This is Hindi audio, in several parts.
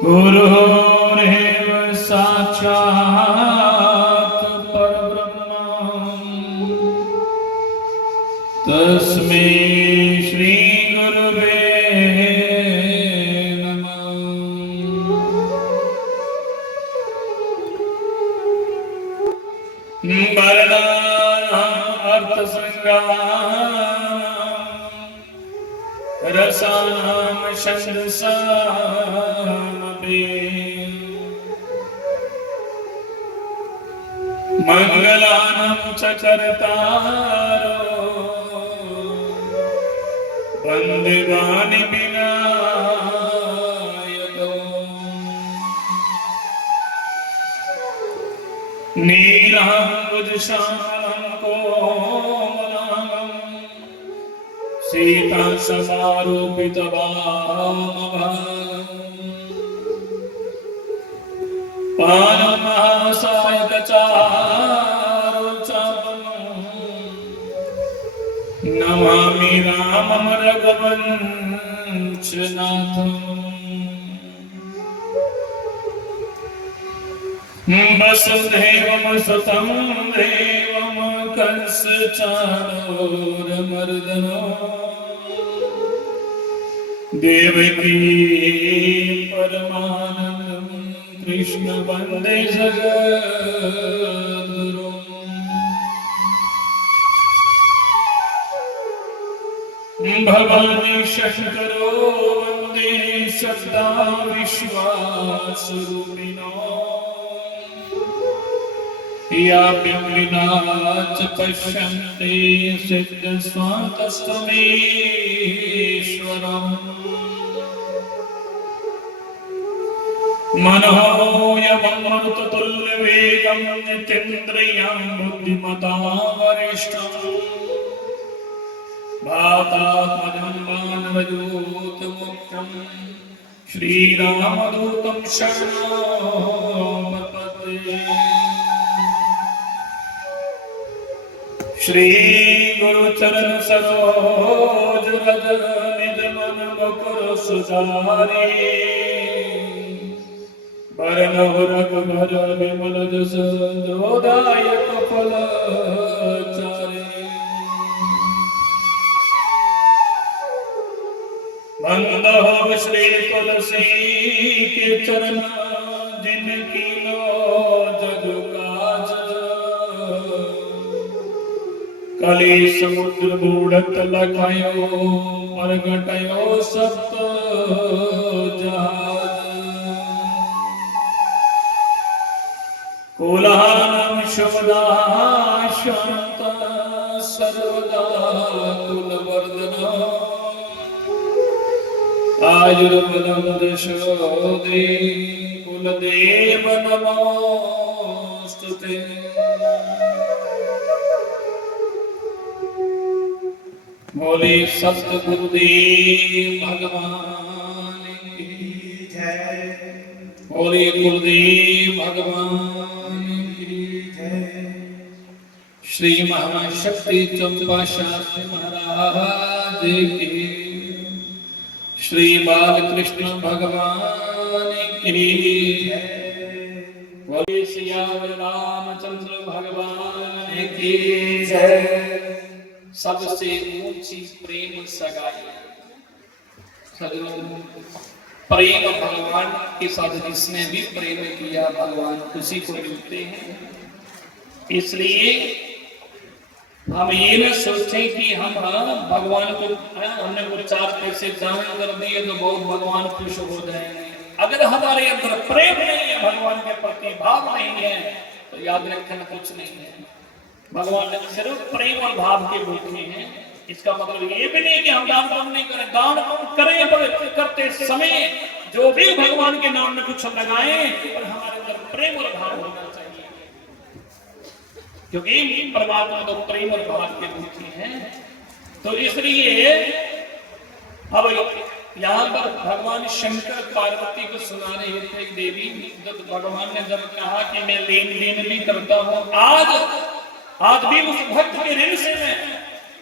गुरुरेव साक्षात् परब्रह्म तस्मै श्री गुरुवे नमः। वर्णानाम् अर्थसंज्ञानां रसानां छन्दसामपि मंगलानां च कर्तारो वन्दवानि विनायको नीलाम्बुजश्यामलं कोमलं सीतासमारूपितवामभागम् पानमहासायकचारुचापम् नमामि रामं रघुवंशनाथम् वसुदेवं सुतं देवं कंसचाणूरमर्दनो देवकी परमानन्दं कृष्ण वन्दे जगद्गुरुम्। भवानी शंकरो वन्दे सदा विश्वासरूपिणो यापि विनाच पश्यन्ते सिद्धस्वान्तस्तमेश्वरम् मनोयममृततुल्यवेगं नित्यन्द्रियं बुद्धिमतां वरिष्ठम् भातात्मजं मानवदूतमुख्यं श्रीरामदूतं शरणं प्रपद्ये। श्री गुरुचरण सरोज रज निज मन मुकुर सुधारी बरनहुँ रघुबर विमल जस जोदायक फलचारि। बंदहो श्री तुलसी के चरण जिनकी लो जग काज कली समुद्र बूढ़त लखायो मरघटयो सप्त जहाज। कोलाहलम शुभदा शांत सर्वदा कुलवर्धन आयुर्वेदं दशोदे कुलदेव नमोस्तुते। बोले सतगुरुदेव भगवान की जय। बोले गुरुदेव भगवान की जय। श्री महाशक्ति चंपा शास्त्री महाराज की, श्री बालकृष्ण भगवान की जय। बोले सियावर रामचंद्र भगवान की जय। सबसे ऊंची प्रेम सगाई प्रेम भगवान के साथ जिसने भी प्रेम किया भगवान उसी को मिलते हैं। इसलिए हम ये न सोचें कि हम भगवान को हमने वो 4 पैसे दान कर दिए तो बहुत भगवान खुश हो जाएंगे। अगर हमारे अंदर प्रेम नहीं है, भगवान के प्रति भाव नहीं है, तो याद रखना कुछ नहीं है। भगवान सिर्फ प्रेम और भाव के भूखे हैं। इसका मतलब ये भी नहीं कि हम दान पुण्य नहीं करें, दान पुण्य करें, पर करते समय जो भी भगवान के नाम में कुछ लगाएं और हमारे अंदर प्रेम और भाव होना चाहिए, क्योंकि परमात्मा तो प्रेम और भाव के भूखे हैं। तो इसलिए अब यहाँ पर भगवान शंकर पार्वती को सुना रहे थे। देवी जब भगवान ने जब कहा कि मैं लेन देन भी करता हूँ, आज भी उस भक्त के ऋण से मैं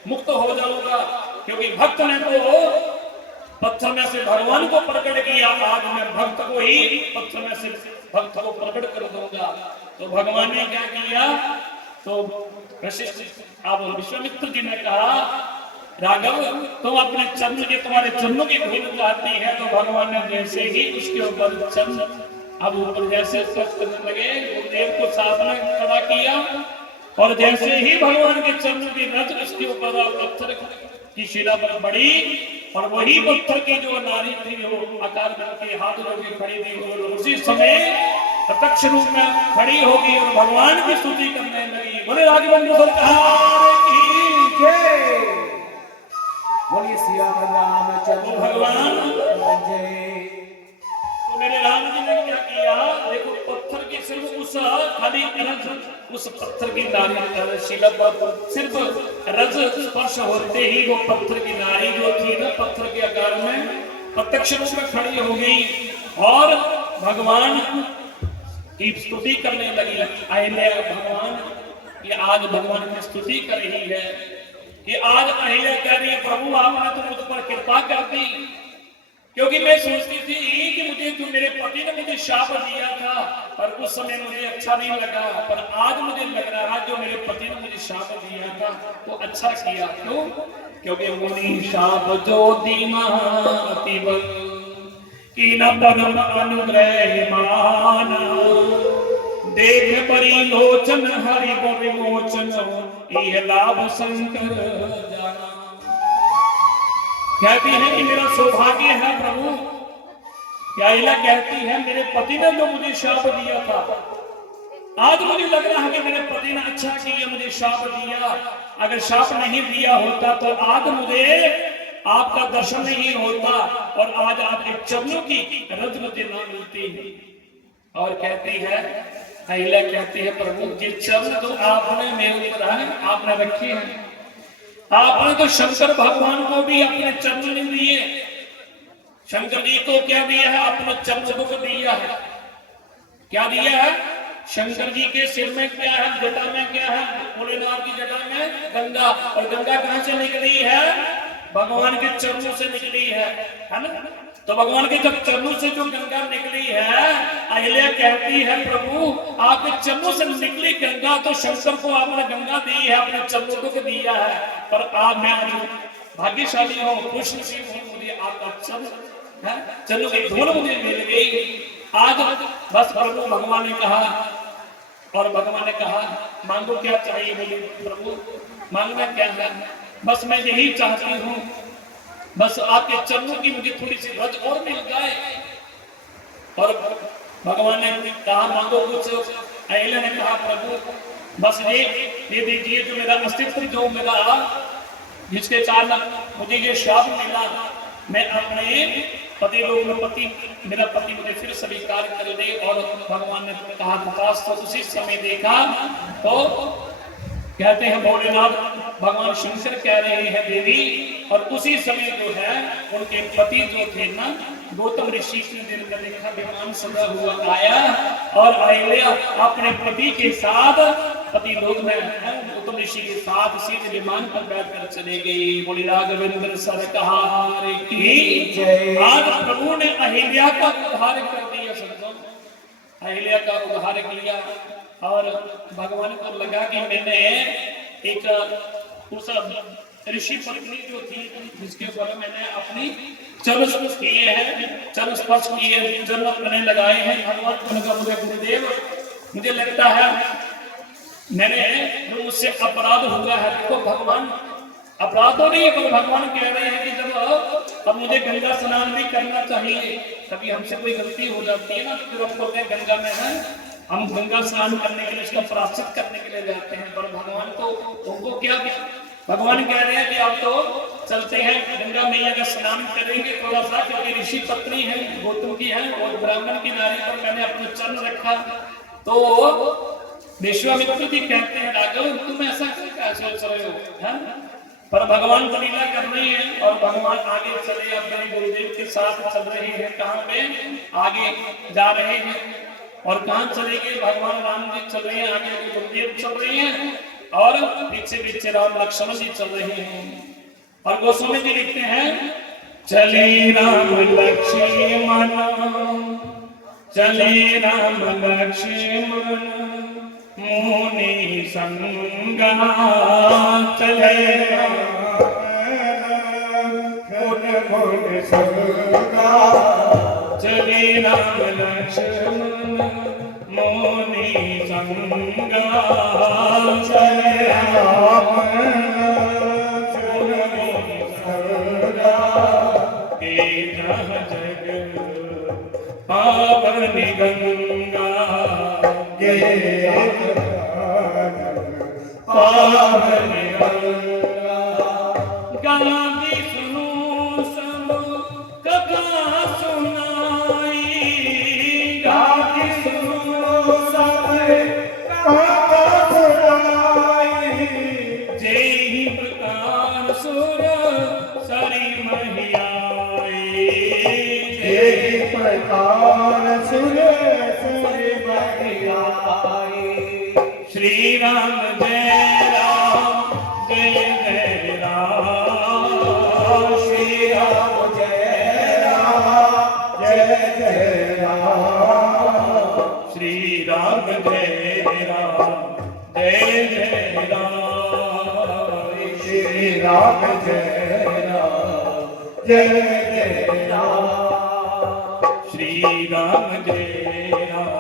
मुक्त हो जाऊंगा, क्योंकि भक्त ने तो पत्थर में से भगवान को प्रकट किया, आज मैं भक्त को ही पत्थर में से भक्त को प्रकट कर दूंगा। तो भगवान ने क्या किया, तो वशिष्ठ अब विश्वामित्र जी ने कहा, राघव तुम अपने चरण के, तुम्हारे चरणों की धूल आती है। तो भगवान ने जैसे ही उसके ऊपर चरण अब ऊपर जैसे करने लगे, गुरुदेव को साथ में खड़ा किया, और जैसे ही भगवान के चरण की रज उसके ऊपर पत्थर की शिला पर पड़ी, और वही पत्थर की जो नारी थी वो आकार करके हाथ जोड़ खड़ी थी, और उसी समय प्रत्यक्ष रूप में खड़ी होगी और भगवान की स्तुति करने लगी। बोले राघवेंद्र सरकार की जय, बोलिए सिया रामचंद्र भगवान जय। तो मेरे राम जी ने क्या किया, देखो पत्थर की सिर्फ उस खाली रज, उस पत्थर की नारी शिला पर सिर्फ रज स्पर्श होते ही वो पत्थर की नारी जो थी ना पत्थर के आकार में प्रत्यक्ष रूप में खड़ी हो गई, और भगवान की स्तुति करने लगी। अहिल्या भगवान, ये आज भगवान की स्तुति कर रही है, कि आज अहिल्या कह रही है, प्रभु आपने तो मुझ पर कृपा कर दी, क्योंकि मैं सोचती थी कि मुझे जो मेरे पति ने मुझे शाप दिया था, पर उस समय मुझे अच्छा नहीं लगा, पर आज मुझे लग रहा है जो मेरे पति ने मुझे शाप दिया था वो अच्छा किया। क्यों? क्योंकि मुनि शाप जो दीना अतिबल की न परम अनुग्रह मान, देख परी लोचन हरि विमोचन, यह लाभ शंकर जाना। कहती है कि मेरा सौभाग्य है प्रभु, क्या इला कहती है मेरे पति ने जो मुझे शाप दिया था, आज मुझे लग रहा है कि मेरे पति ने अच्छा किया मुझे शाप दिया। अगर शाप नहीं दिया होता तो आज मुझे आपका दर्शन नहीं होता, और आज आपके चरणों की रज मुझे ना मिलती। और कहती है अहिल्या, कहती है प्रभु ये चरण तो आपने मेरे ऊपर है, आपने रखे हैं, आपने तो शंकर भगवान को भी अपने चरण में दिए, शंकर जी को क्या दिया है, अपने चरण को दिया है। क्या दिया है? शंकर जी के सिर में क्या है, जटा में क्या है, भोलेनाथ की जटा में गंगा, और गंगा कहां से निकली है? भगवान के चरणों से निकली है ना। तो भगवान के जब चरणों से जो गंगा निकली है, अहिल्या कहती है प्रभु आपके चरणों से निकली गंगा, तो शंकर को आपने गंगा दी है, अपने चरणों को दिया है, पर आज मैं भाग्यशाली हूँ, खुश नसीब हूँ, मुझे आपका चरणों की धूल मुझे मिल गई आज। बस प्रभु भगवान ने कहा, और भगवान ने कहा मांगो क्या चाहिए। बोले प्रभु मांगना क्या है, बस मैं यही चाहती हूँ, बस आपके चरणों की मुझे थोड़ी सी रज और मिल जाए। और भगवान ने कहा मांगो कुछ। अहिल्या ने कहा प्रभु बस ये दीजिए जो मेरा अस्तित्व जो मिला, जिसके कारण मुझे ये शाप मिला, मैं अपने पति लोग में मेरा पति मुझे फिर स्वीकार कर ले। और भगवान ने कहा तो उसी समय देखा तो कहते हैं भोलेनाथ भगवान शंकर कह रहे हैं देवी, और उसी समय जो है उनके पति जो थे ना गौतम ऋषि ने देखा विमान सजा हुआ आया, और अहिल्या अपने पति के साथ पति लोग में गौतम ऋषि के साथ सीधे विमान पर बैठकर चले गई। बोली राघवेंद्र सरकार की जय। आज प्रभु ने अहिल्या का उद्धार कर दिया, संतों अहिल्या का उद्धार किया। और भगवान को लगा कि मैंने एक उस ऋषि पत्नी जो थी जिसके ऊपर मैंने अपनी चरण किए हैं, चरण स्पर्श किए, जन्म मैंने लगाए हैं, भगवान को लगा मुझे गुरुदेव मुझे लगता है मैंने मुझसे अपराध हुआ है। देखो भगवान अपराध तो नहीं है, पर भगवान कह रहे हैं कि जब अब मुझे गंगा स्नान भी करना चाहिए, कभी हमसे कोई गलती हो जाती है ना तो फिर हम बोलते हैं गंगा में है, हम गंगा स्नान करने के लिए इसका प्रायश्चित करने के लिए जाते हैं। पर भगवान तो उनको क्या, भगवान कह रहे हैं कि आप तो चलते हैं गंगा मैया का स्नान करेंगे थोड़ा सा, क्योंकि ऋषि पत्नी है गौतम की है और ब्राह्मण की नारी पर मैंने अपना चरण रखा। तो विश्वामित्र जी कहते हैं राघव तुम ऐसा क्या सोच रहे हो, पर भगवान तो लीला कर रहे हैं। और भगवान आगे चले अपने गुरुदेव के साथ चल रहे हैं, कहाँ पे आगे जा रहे हैं, और कहाँ चले गए भगवान राम जी चल रहे हैं, आगे गुरुदेव चल रहे हैं, और पीछे पीछे राम लक्ष्मण जी चल रहे हैं। और गोस्वामी जी लिखते हैं चले राम लक्ष्मण, चले राम लक्ष्मण मुनि संगा, चले मुनि संगा, चले राम लक्ष्मण मुनि संगा, चले राम जग पावन गंगा, पावन गंगा, गाना भी सुनो सब कथा सुनाई, गाना सुनो सब कथा सुनाई, जय ही प्रकार सुर सरी महियाई, जय प्रकार सुर सरी महियाई। श्री राम जय राम जय जय राम, श्री राम जय राम जय जय राम, श्री राम जय राम जय जय राम, श्री राम जय राम जय जय राम, श्री राम जय राम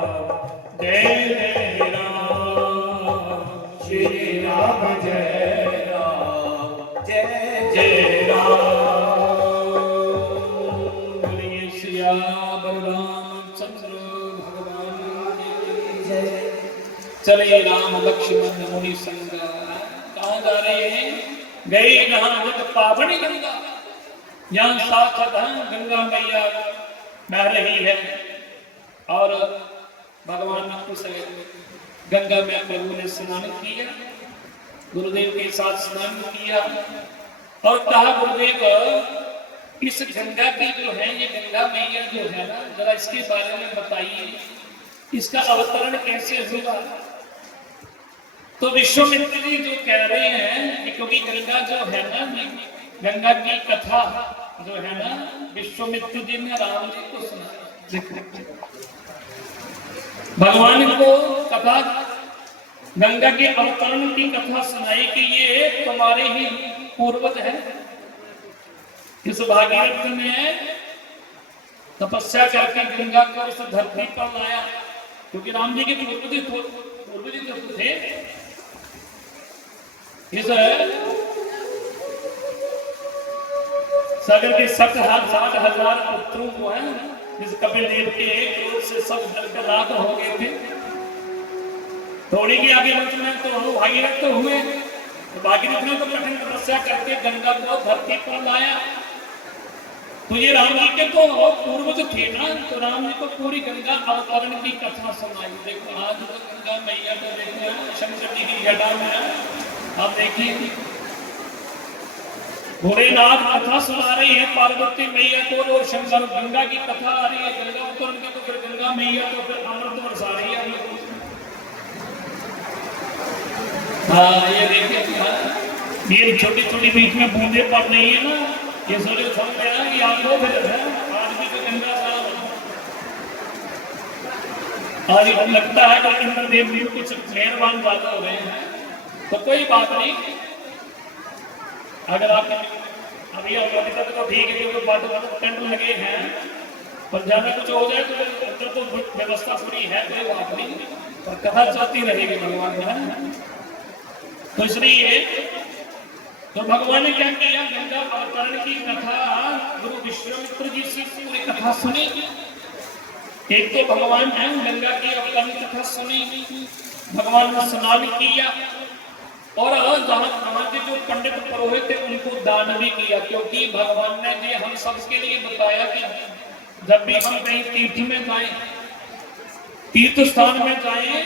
जय जय राम, श्री राम जय राम जय जय राम। बोलिए सियावर रामचंद्र भगवान की जय। चले राम लक्ष्मण मुनि संगा। कहाँ जा रहे हैं? गए जहाँ जग पावनी गंगा, यहाँ साक्षात गंगा मैया बह रही है और भगवान ने खुश है। गंगा में प्रभु ने स्नान किया, गुरुदेव के साथ स्नान किया और कहा गुरुदेव इस गंगा की जो है ये गंगा मैया जो है ना, जरा इसके बारे में बताइए, इसका अवतरण कैसे हुआ? तो विश्वामित्र जी जो कह रहे हैं कि क्योंकि गंगा जो है ना, गंगा की कथा जो है ना, विश्वामित्र जी ने राम जी को सुनाई। भगवान को कथा गंगा के अवतरण की कथा सुनाई कि ये तुम्हारे ही पूर्वज है। इस भागीरथ ने तपस्या करके गंगा को इस धरती पर लाया, क्योंकि राम जी के पूर्वज जो थे इस सागर के 60,000 पुत्रों को है, जिस कपिल देव के एक क्रोध से सब जलकर राख हो गए थे। थोड़ी के आगे बढ़ने तो भागीरथ तो हुए, तो भागीरथ ने तो कठिन तपस्या करके गंगा को धरती पर लाया। तो ये राम जी के तो पूर्वज थे ना, तो राम जी को पूरी गंगा अवतरण की कथा सुनाई। देखो आज तो गंगा मैया को देखो शंकर जी की जटा में है, आप देखिए भोलेनाथ कथा सुना रही है पार्वती मैया को, और शंकर गंगा की कथा आ रही है, गंगा अवतरण की, तो फिर गंगा मैया तो फिर अमृत बरसा रही है। हाँ ये देखिए, ये छोटी छोटी बीच में बूंदे पड़ रही है ना, ये सोचो समझ में आया कि आपको फिर है आज भी तो गंगा साफ। आज लगता है कि इंद्रदेव जी कुछ मेहरबान ज्यादा हो रहे हैं, तो कोई बात नहीं। अगर आप अभी अभी तक तो ठीक है, क्योंकि बाटो टेंट लगे हैं, पर ज्यादा कुछ हो जाए तो अंदर तो व्यवस्था पूरी है, कोई बात नहीं, और कथा चलती रहेगी भगवान ने। तो इसलिए तो भगवान ने क्या किया, गंगा अवतरण की कथा गुरु विश्वामित्र जी से पूरी कथा सुनी। एक तो भगवान है गंगा की अवतरण कथा सुनी, भगवान ने स्नान किया, और जहाँ के जो पंडित पुरोहित थे उनको दान भी किया, क्योंकि भगवान ने ये हम सबके लिए बताया कि जब भी हम कहीं तीर्थ में जाएं, तीर्थ स्थान में जाएं,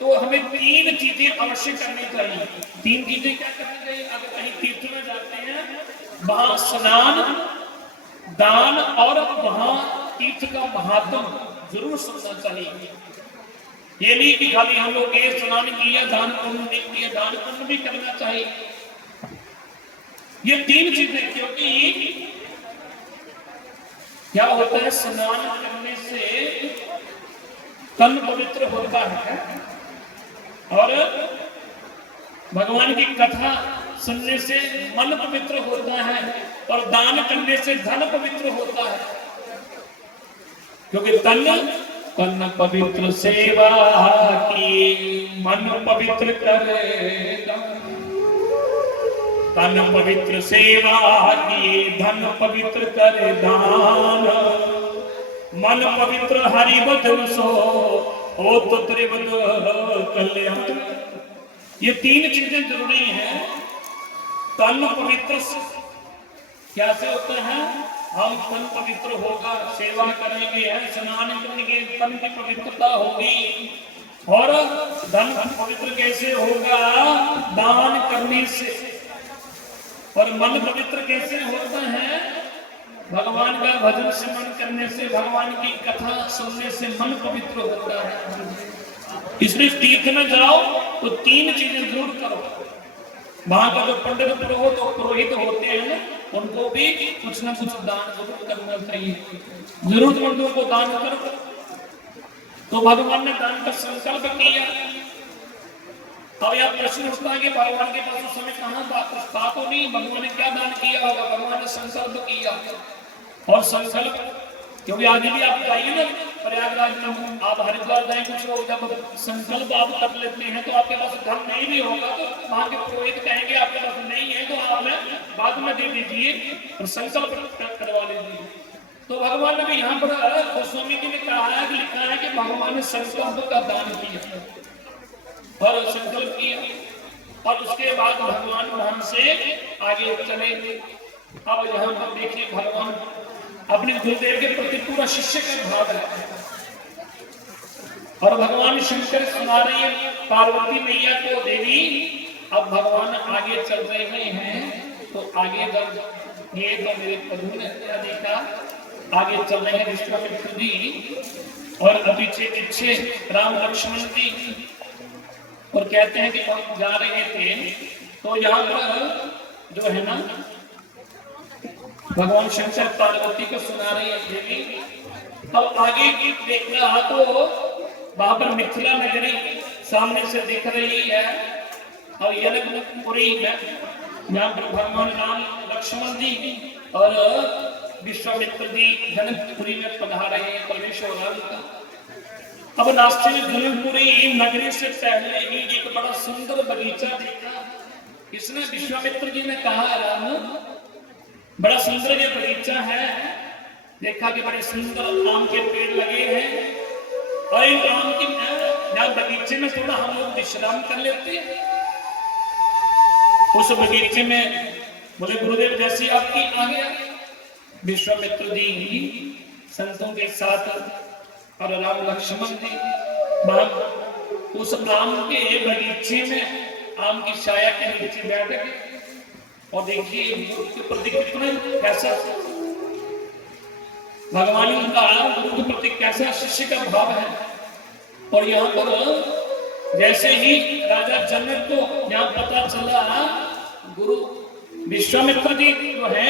तो हमें 3 चीजें अवश्य करनी चाहिए। 3 चीजें क्या करनी चाहिए? अगर कहीं तीर्थ में जाते हैं, वहां स्नान, दान और वहां तीर्थ का महात्म जरूर सुनना चाहिए। ये नहीं कि खाली हम लोग ये स्नान किया, दान पुण्य नहीं किया, दान पुण्य भी करना चाहिए। ये 3 चीजें, क्योंकि क्या होता है, स्नान करने से तन पवित्र होता है और भगवान की कथा सुनने से मन पवित्र होता है और दान करने से धन पवित्र होता है। क्योंकि तन पवित्र सेवा की, मन पवित्र करे तन पवित्र सेवा की, धन पवित्र करे दान, मन पवित्र हरि भजन सो हो तो त्रिविध कल्याण। ये तीन चीजें जरूरी हैं। तन पवित्र क्या से होता है, हम तन पवित्र होगा, सेवा करेंगे, स्नान करेंगे, तन की पवित्रता होगी। और धन पवित्र कैसे होगा, दान करने से। और मन पवित्र कैसे होता है, भगवान का भजन स्मरण करने से, भगवान की कथा सुनने से मन पवित्र होता है। इसलिए तीर्थ में जाओ तो तीन चीजें जरूर करो। वहां का जो पंडित पुरोहित होते हैं उनको भी कुछ ना कुछ दान जरूर करना चाहिए। जरूरतमंदों को दान करो। तो भगवान ने दान का संकल्प किया। अब यह प्रश्न उठता है कि भगवान के पास उस समय कहां था, कुछ था तो नहीं। भगवान ने क्या दान किया होगा, भगवान ने संकल्प किया। और संकल्प, क्योंकि आगे भी आप जाइए ना प्रयागराज में, आप हरिद्वार जाए, कुछ लोग जब संकल्प आप कर लेते हैं तो आपके पास धन नहीं भी होगा तो वहां के पुरोहित कहेंगे आपके पास नहीं है तो आप बाद में दे दीजिए और संकल्प करवा लीजिए। तो भगवान ने भी यहाँ पर गोस्वामी जी ने कहा है कि लिखा है कि भगवान ने संकल्प का दान किया और संकल्प किया और उसके बाद भगवान वहां से आगे चले। अब यहाँ पर देखिए भगवान अपने गुरुदेव के प्रति पूरा शिष्य का भाव है। और भगवान शंकर सुना रही है पार्वती मैया को, देवी अब भगवान आगे चल रहे हैं। तो आगे जब ये तो मेरे प्रभु ने क्या देखा, आगे चल रहे हैं विश्वामित्र जी और पीछे पीछे राम लक्ष्मण जी। और कहते हैं कि हम जा रहे थे तो यहाँ पर जो है ना भगवान शंकर पार्वती को सुना रहे हैं देवी। अब आगे देख रहा तो वहां पर मिथिला नगरी सामने से दिख रही है और जनकपुरी है, जहाँ पर भगवान राम लक्ष्मण जी और विश्वामित्र जी जनकपुरी में पधारे हैं परमेश्वर राम का। अब रास्ते में जनकपुरी नगरी से पहले ही एक बड़ा सुंदर बगीचा देखा। इसने विश्वामित्र जी ने कहा, राम बड़ा सुंदर ये बगीचा है। देखा कि बड़े सुंदर आम के पेड़ लगे हैं और इन आम की बगीचे में थोड़ा हम लोग विश्राम कर लेते हैं। उस बगीचे में बोले गुरुदेव जैसी आपकी आ गया। विश्वामित्र जी संतों के साथ और राम लक्ष्मण जी उस आम के बगीचे में आम की छाया के नीचे बैठ गए। और देखिए गुरु के प्रति कितना कैसा भगवान का गुरु के प्रति कैसा शिष्य का भाव है। और यहाँ पर जैसे ही राजा जनक को यहाँ पता चला गुरु विश्वामित्र जी जो है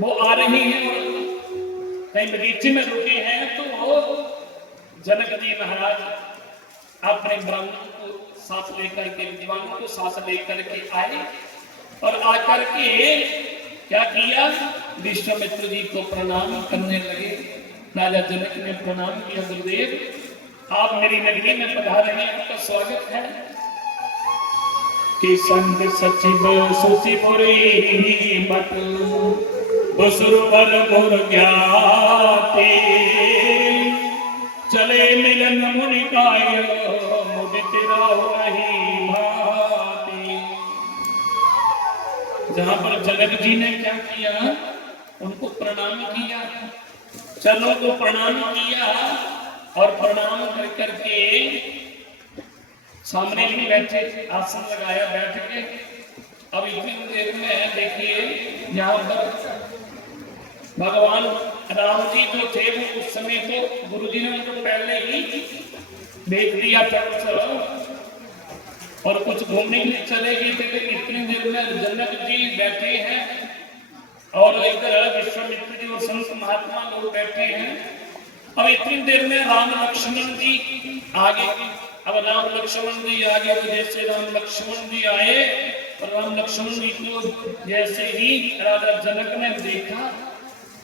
वो आ रहे हैं और कहीं बगीचे में रुके हैं, तो जनक जी महाराज अपने ब्राह्मण को साथ लेकर के, विद्वानों को साथ लेकर के आए और आकर के क्या किया, विश्वामित्र जी को प्रणाम करने लगे। राजा जनक ने प्रणाम किया, गुरुदेव आप मेरी नगरी में पधारे हैं, आपका स्वागत है। कि संत सचिव सुचिपुरी मत बसुरवर मुर ज्ञाते चले मिलन मुनिकाय मुदित राव नहीं भाती। जहां पर जनक जी ने क्या किया, उनको प्रणाम किया, चलो को प्रणाम किया और प्रणाम कर करके सामने भी बैठे, आसन लगाया, बैठ के। अब इतनी देर में देखिए यहाँ पर भगवान राम जी जो थे वो उस समय तो गुरु जी ने उनको पहले ही देख लिया था और कुछ घूमने के लिए चले गए थे। इतनी देर में जनक जी बैठे हैं और इधर विश्वामित्र जी और संत महात्मा लोग बैठे हैं। अब इतनी देर में राम लक्ष्मण जी आगे, अब राम लक्ष्मण जी आगे, तो जैसे राम लक्ष्मण जी आए और राम लक्ष्मण जी को जैसे ही राजा जनक ने देखा,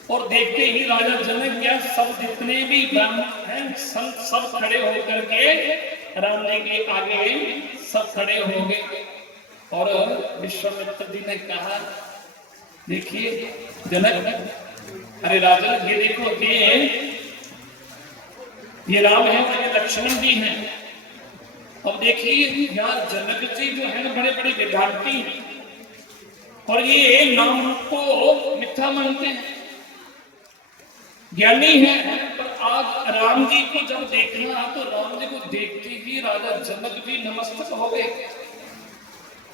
और देखते ही राजा जनक क्या सब जितने भी ब्राह्मण हैं संत सब खड़े होकर के राम जी के आगे सब खड़े हो गए। और विश्वामित्र जी ने कहा, देखिए जनक, अरे राजन ये देखो ये राम है और ये लक्ष्मण जी हैं। अब देखिए यहाँ जनक जी जो है ना बड़े बड़े वेदांती हैं और ये नाम को मिथ्या मानते हैं, ज्ञानी है। पर आज राम जी को जब देखना तो राम जी को देखते ही राजा जनक जी नमस्तक हो गए।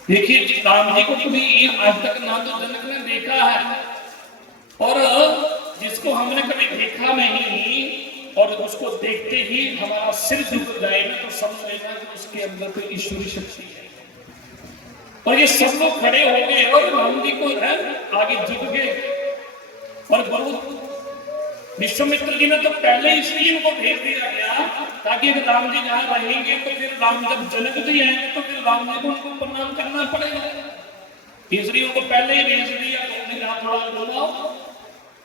देखिए राम जी को कभी आज तक ना तो जनक ने देखा है, और जिसको हमने कभी देखा नहीं और उसको देखते ही हमारा सिर झुक जाएगा तो समझ लेना कि उसके अंदर कोई ईश्वरी शक्ति है। और ये सब लोग खड़े हो गए और राम जी को है आगे झुक गए। और बहुत विश्वामित्र जी ने तो पहले इसलिए इनको भेज दिया गया ताकि अगर राम जी यहाँ रहेंगे तो फिर राम जब जनक जी आएंगे तो फिर राम जी को उनको प्रणाम करना पड़ेगा, इसलिए उनको पहले ही भेज दिया। यहाँ थोड़ा बोला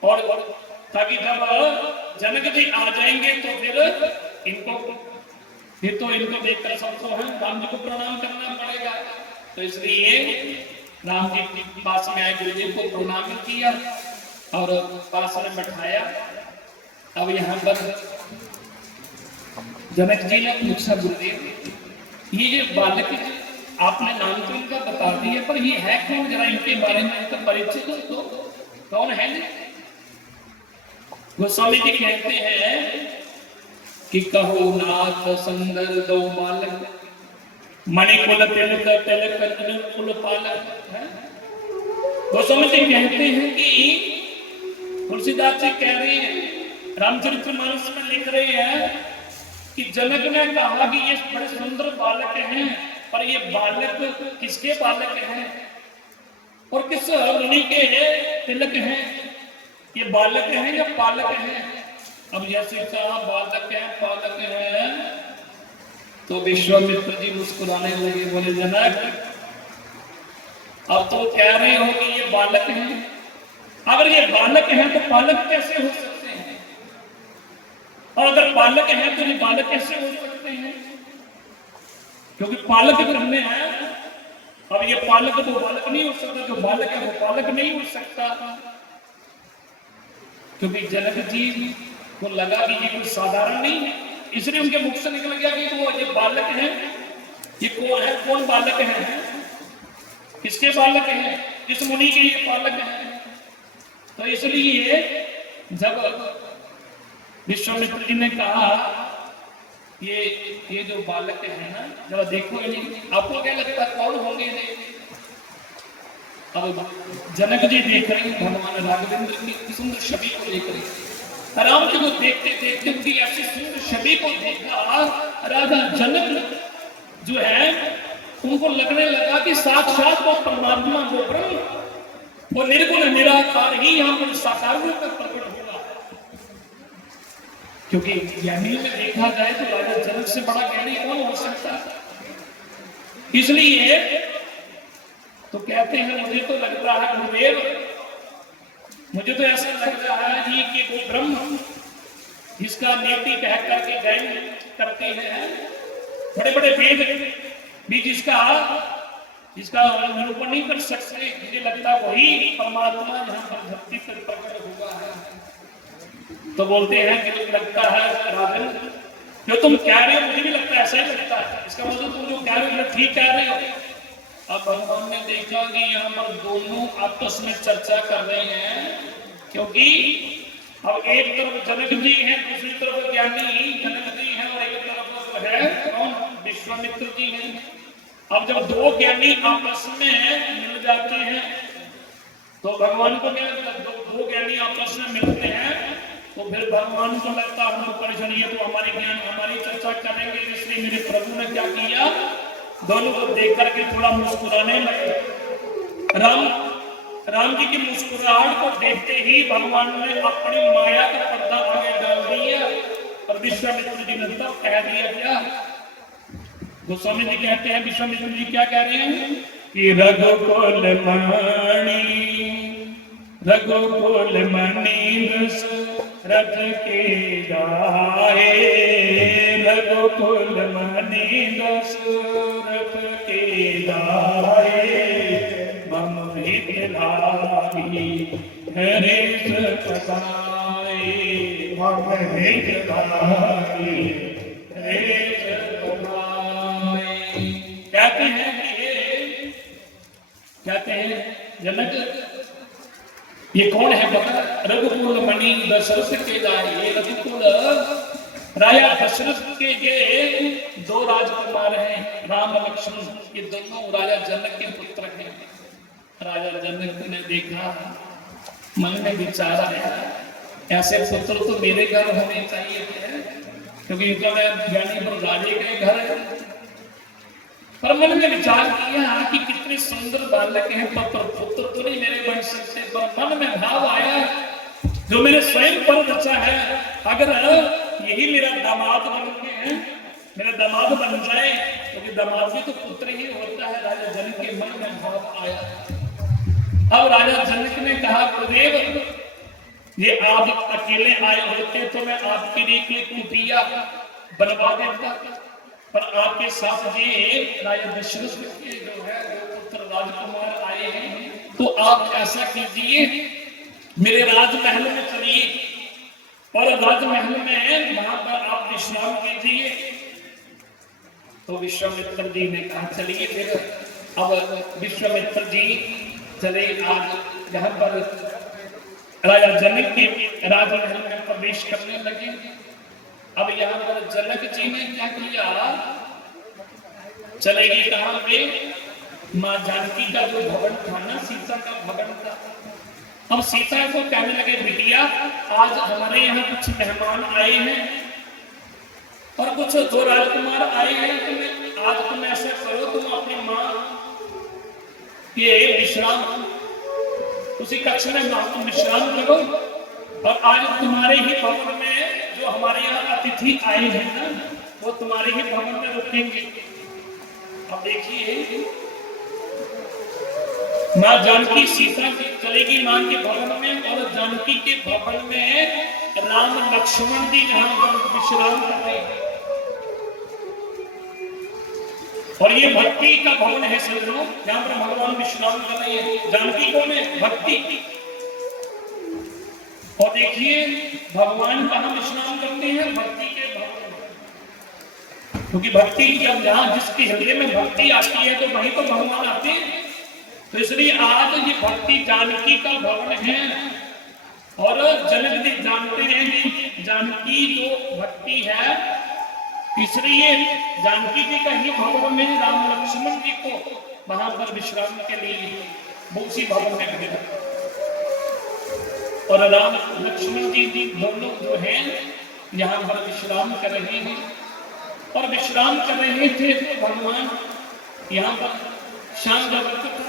और ताकि जब जनक जी आ जाएंगे तो फिर इनको देखकर सबको है राम जी को प्रणाम करना पड़ेगा। तो इसलिए राम जी के पास में आए, गुरुदेव को प्रणाम किया और पास में बैठाया। अब यहाँ पर जनक जी ने पूछा, गुरुदेव ये बालक आपने नाम तो इनका बता दिया पर ये है कौन, जरा इनके बारे में इनका परिचय तो कौन है। गोस्वामी जी कहते हैं कि कहो नाथ सुंदर दो बालक, मणिकुल तिलक तिलक कुल पालक है। गोस्वामी जी कहते हैं कि तुलसीदास जी कह रहे हैं, रामचरितमानस में लिख रहे हैं कि जनक ने कहा कि ये बड़े सुंदर बालक हैं, पर ये बालक किसके बालक हैं और किस मुनि के तिलक हैं, ये बालक हैं या पालक हैं। अब जैसे कहा बालक है पालक है तो विश्वामित्र जी मुस्कुराने लगे, बोले जनक अब तो कह रहे हो कि ये बालक हैं, अगर ये बालक हैं तो पालक कैसे हो सकते हैं, और अगर पालक हैं तो ये बालक कैसे हो सकते हैं, क्योंकि पालक करने हैं। अब ये पालक तो बालक नहीं हो सकता, जो बालक है वो पालक नहीं हो सकता। क्योंकि जनक जी को लगा कि ये कोई साधारण नहीं है, इसलिए उनके मुख से निकल गया कि वो ये बालक है। ये कौन है, कौन बालक है, किसके बालक हैं, किस मुनि के ये बालक हैं। तो इसलिए जब विश्वामित्र जी ने कहा ये जो बालक है ना, जब देखो आपको क्या लगता है कौन होंगे। अब जनक जी देख रहे हैं भगवान राघवेंद्र की सुंदर छवि को देख रहे हैं। राम जी को देखते देखते उनकी ऐसी सुंदर छवि को देखा राजा जनक जो है उनको लगने लगा कि साक्षात वो परमात्मा वो ब्रह्म वो निर्गुण निराकार ही यहाँ पर साकार रूप में प्रकट होगा। क्योंकि ज्ञानी में देखा जाए तो राजा जनक से बड़ा ज्ञानी कौन हो सकता है। इसलिए तो कहते हैं मुझे तो लगता है गुरुदेव, मुझे तो ऐसा लग रहा है जी कि वो ब्रह्म जिसका नीति कह करके गायन करते हैं, बड़े बड़े वेद भी जिसका निरूपण नहीं कर सकते, मुझे लगता है वही परमात्मा यहाँ पर धरती पर प्रकट हुआ है। तो बोलते हैं कि मुझे लगता है राजन जो तुम कह रहे हो मुझे भी लगता है ऐसा ही लगता है, इसका मतलब तुम जो कह रहे हो ठीक कह रहे हो। अब भगवान ने देखा कि यहाँ पर दोनों आपस में चर्चा कर रहे हैं, क्योंकि अब एक तरफ जनक जी हैं, दूसरी तरफ ज्ञानी जनक जी हैं और एक तरफ है कौन विश्वामित्र जी हैं। अब जब दो ज्ञानी आपस में मिल जाते हैं तो भगवान को क्या, दो ज्ञानी आपस में मिलते हैं तो फिर भगवान को लगता है हम परेशानी है तो हमारी ज्ञान हमारी चर्चा करेंगे। इसलिए मेरे प्रभु ने क्या किया, दोनों को देख करके थोड़ा मुस्कुराने लगे। राम जी की मुस्कुराहट को देखते ही भगवान ने अपनी माया का पर्दा आगे डाल दिया और विश्वामित्र जी ने तब कह दिया क्या? गोस्वामी जी कहते हैं, विश्वामित्र जी क्या कह रहे हैं कि रघुकुल मणि दशरथ के गाए, रघुकुल मणि दशरथ के गाए, मम हित लागी हरेश कसाए, मम हित लागी हरेश कसाए। कहते हैं कि कहते हैं जनक ये कौन है बता? रघुकुल मणि दशरथ के गाए, ये रघुकुल राजा दशरथ के ये दो राजकुमार हैं, राम लक्ष्मण, ये दोनों राजा जनक के पुत्र हैं। राजा जनक ने देखा, मन में विचार आया, ऐसे पुत्र तो मेरे घर होने चाहिए थे, क्योंकि इनका मैं ज्ञानी पर राजे के घर है। पर मन में विचार किया कि कितने सुंदर बालक हैं, पर पुत्र तो नहीं मेरे बन सकते। पर मन में भाव आया, जो मेरे स्वयं पर रचा है, अगर यही मेरा दामाद बन के मेरा दामाद बन जाए, क्योंकि दामाद भी तो पुत्र ही होता है। राजा जनक के मन में भाव आया। अब राजा जनक ने कहा, गुरुदेव ये आप अकेले आए होते तो मैं आपके लिए कोई कुटिया बनवा देता, पर आपके साथ ये राजा दशरथ के जो है दो पुत्र राजकुमार आए हैं, तो आप ऐसा कीजिए, मेरे राजमहल में चलिए और राजमहल में वहां पर आप विश्राम कीजिए। तो विश्वामित्र जी ने कहा चलिए फिर। अब विश्वामित्र जी चले, आज यहाँ पर राजा जनक के राजमहल में प्रवेश करने लगे। अब यहाँ पर जनक जी ने क्या किया, चलेगी कहां पे? मां जानकी का जो भवन था ना, सीता का भवन था। अब सीता को कहने लगे, बिटिया आज हमारे यहाँ कुछ मेहमान आए हैं और कुछ दो राजकुमार आए हैं, आज तुम ऐसा करो, तुम अपनी माँ के विश्राम उसी कक्ष में तुम विश्राम करो, और आज तुम्हारे ही भवन में जो हमारे यहाँ अतिथि आए हैं ना, वो तुम्हारे ही भवन में रुकेंगे। अब देखिए, मां जानकी सीता चलेगी मां के भवन में, और जानकी के भवन में राम लक्ष्मण जी जहां पर विश्राम कर रहे हैं। और ये भक्ति का भवन है समझो, जहां पर भगवान विश्राम कर रहे हैं। जानकी कौन है? भक्ति। और देखिए भगवान कहां विश्राम करते हैं? भक्ति के भवन में। क्योंकि भक्ति जब जहां जिसके हृदय में भक्ति आती है तो वहीं तो भगवान आते हैं। तो इसलिए आज ये भक्ति जानकी का भवन है। और जनक जी जानते हैं कि जानकी जो भक्ति है, इसलिए जानकी जी का ही भवन में राम लक्ष्मण जी को वहां पर विश्राम के लिए वो उसी भवन में गए। और राम लक्ष्मण जी दोनों जो हैं यहाँ पर विश्राम कर रहे हैं। और विश्राम कर रहे थे तो भगवान यहाँ पर शाम का वक्त था,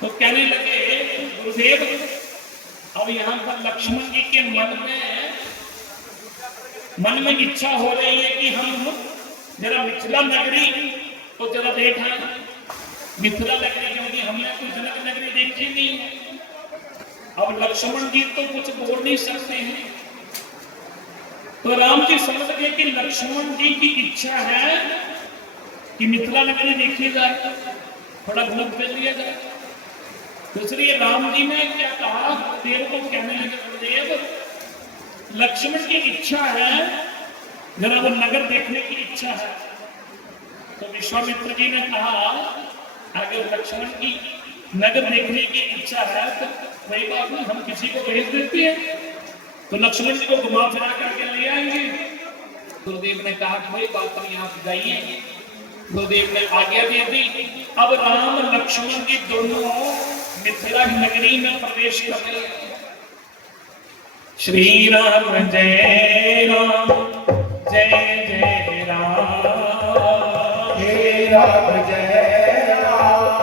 तो कहने लगे, गुरुदेव अब यहाँ पर लक्ष्मण जी के मन में इच्छा हो रही है कि हम जरा मिथिला नगरी को जरा देखा। मिथिला नगरी क्योंकि हमने तो जनक नगरी देखी नहीं है। अब लक्ष्मण जी तो कुछ बोल नहीं सकते हैं, तो राम जी समझ गए कि लक्ष्मण जी की इच्छा है कि मिथिला नगरी देखी जाए, थोड़ा घूम फिर लिया जाए। दूसरी राम जी ने क्या कहा, देव को कहने लगे, गुरुदेव लक्ष्मण की इच्छा है, जरा वो नगर देखने की इच्छा है। तो विश्वामित्र जी ने कहा, अगर लक्ष्मण की नगर देखने की इच्छा है तो कोई बात नहीं, हम किसी को भेज देते हैं, तो लक्ष्मण जी को घुमा फिरा करके ले आएंगे। गुरुदेव ने कहा कोई बात नहीं, आप जाइए। गुरुदेव ने आज्ञा दे दी। अब राम लक्ष्मण जी दोनों मिथिला नगरी में प्रवेश कर गए। श्री राम जय राम जय जय राम, हे राम जय राम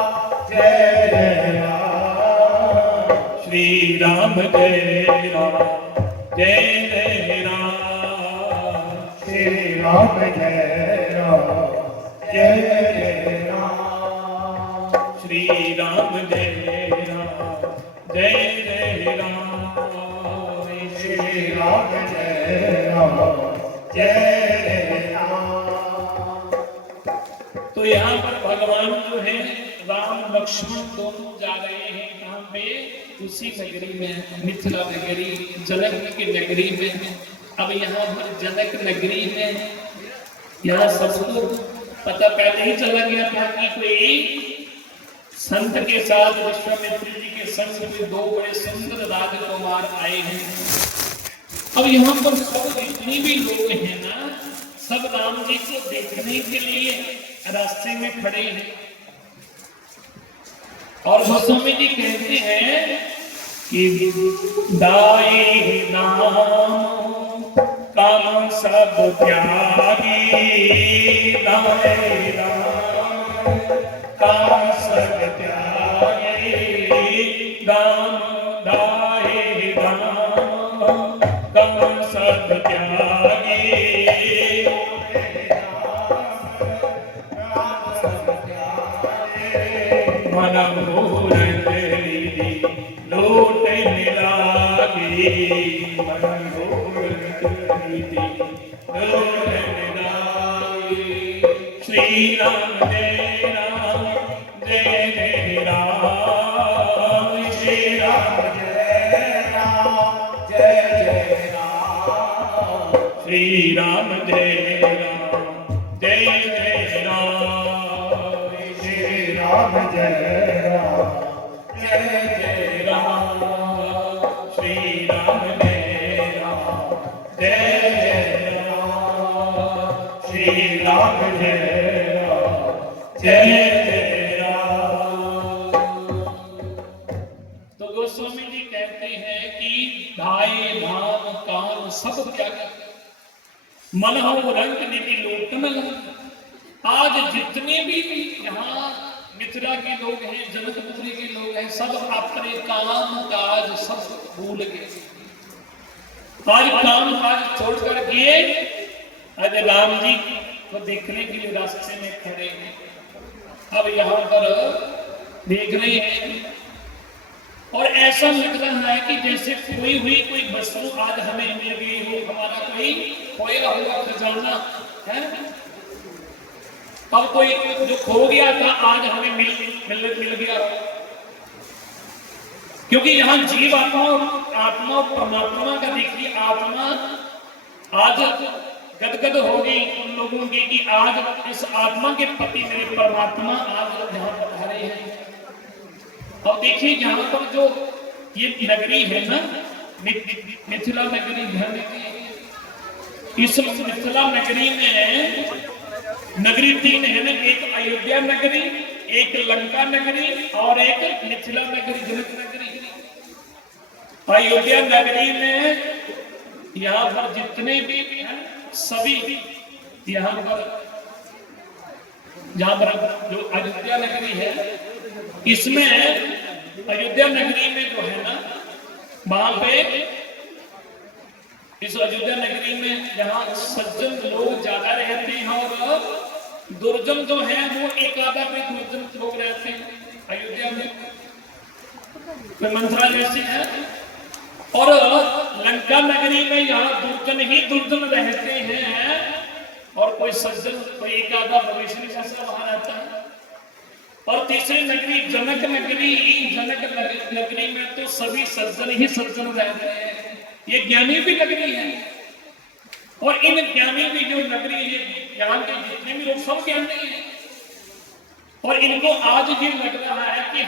जय जय राम, श्री राम जय राम जय जय राम श्री राम जय राम जय जय राम श्री राम जय राम जय जय राम श्री राम जय राम जय जय राम। तो यहाँ पर भगवान जो है राम लक्ष्मण दोनों जा रहे हैं कहाँ पे, उसी नगरी में, मिथिला नगरी, जनक की नगरी में। अब यहाँ पर जनक नगरी में यहाँ सबको पता पहले ही चला गया था कि कोई संत के साथ विश्वामित्र जी के संग में दो बड़े सुंदर राजकुमार आए हैं। अब यहाँ पर सब जितने भी लोग हैं ना, सब राम जी को देखने के लिए रास्ते में खड़े हैं। और गोस्वामी जी कहते हैं कि दाए नाम काम सब त्यागी, दाए नाम काम सब त्यागी, दाम दाए नाम काम सब त्यागी, मन मूरत लोट मिलागी, मन मूरत लोट मिलागी। श्री राम जय राम जय जय राम श्री राम जय राम जय जय राम श्री राम जय राम जय जय राम श्री राम जय राम जय जय राम श्री राम जय राम जय जय राम श्री राम जय राम जय जय राम। तो गोस्वामी जी कहते हैं कि धाये धाम काम सब त्यागा, मन हो रंग निधि लोटन लगा। आज जितने भी यहाँ मिथिला के लोग हैं, जनकपुरी के लोग हैं, सब अपने काम काज सब भूल गए। आज काम काज छोड़ करके आज राम जी को देखने के लिए रास्ते में खड़े हैं। अब यहाँ पर देख रहे हैं और ऐसा लग रहा है कि जैसे खोई हुई कोई वस्तु आज हमें मिल गई हो, हमारा कोई खोया हुआ खजाना है। अब कोई जो खो गया था आज हमें मिल गया। क्योंकि यहाँ जीव आत्मा और परमात्मा का देखिए, आत्मा आज गदगद हो गई उन लोगों की कि आज इस आत्मा के पति मेरे परमात्मा आज यहाँ पधारे हैं। और देखिए यहाँ पर जो ये नगरी है ना, मिथिला नगरी, ध्यान दीजिए। इस मिथिला नगरी में नगरी तीन है ना, एक अयोध्या नगरी, एक लंका नगरी और एक मिथिला नगरी, जनक नगरी। अयोध्या नगरी में यहाँ पर जितने भी हैं सभी यहाँ पर, जहाँ पर जो अयोध्या नगरी है, इसमें अयोध्या नगरी में जो है ना, वहां पे इस अयोध्या नगरी में जहाँ सज्जन लोग ज्यादा रहते हैं और दुर्जन जो है वो एक आधा पे दुर्जन लोग रहते हैं अयोध्या में। मंत्रा जैसे है। और लंका नगरी में यहाँ दुर्जन ही दुर्जन रहते हैं और कोई सज्जन, कोई एक आधा भविष्य जैसा वहां रहता है। और तीसरी नगरी जनक नगरी, जनक नगरी में तो सभी सज्जन ही सज्जन रहते हैं। ये ज्ञानी भी नगरी है और इन ज्ञानी भी जो नगरी है, यहाँ के जितने भी लोग सब ज्ञानी हैं। और इनको आज ये लग रहा है कि